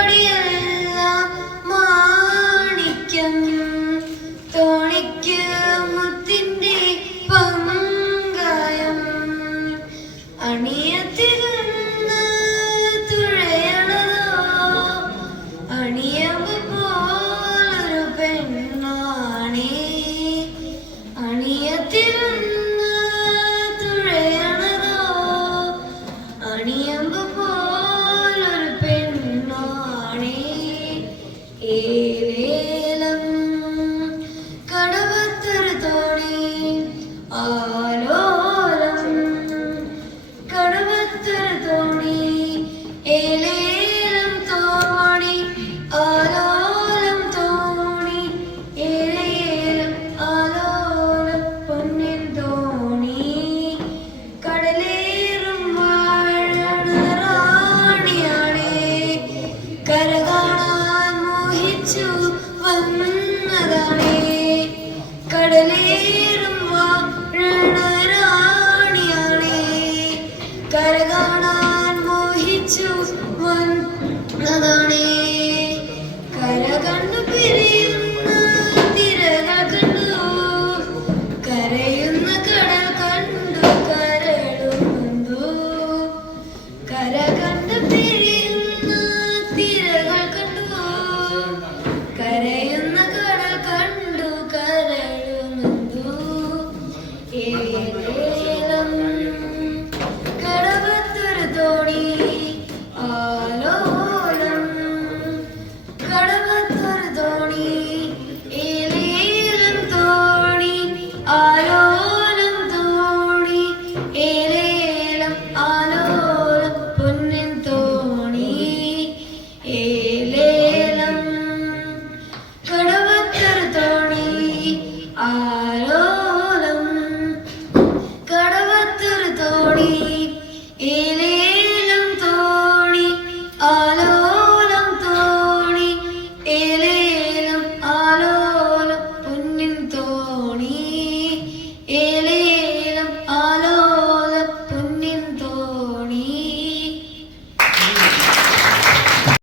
கொடியில் to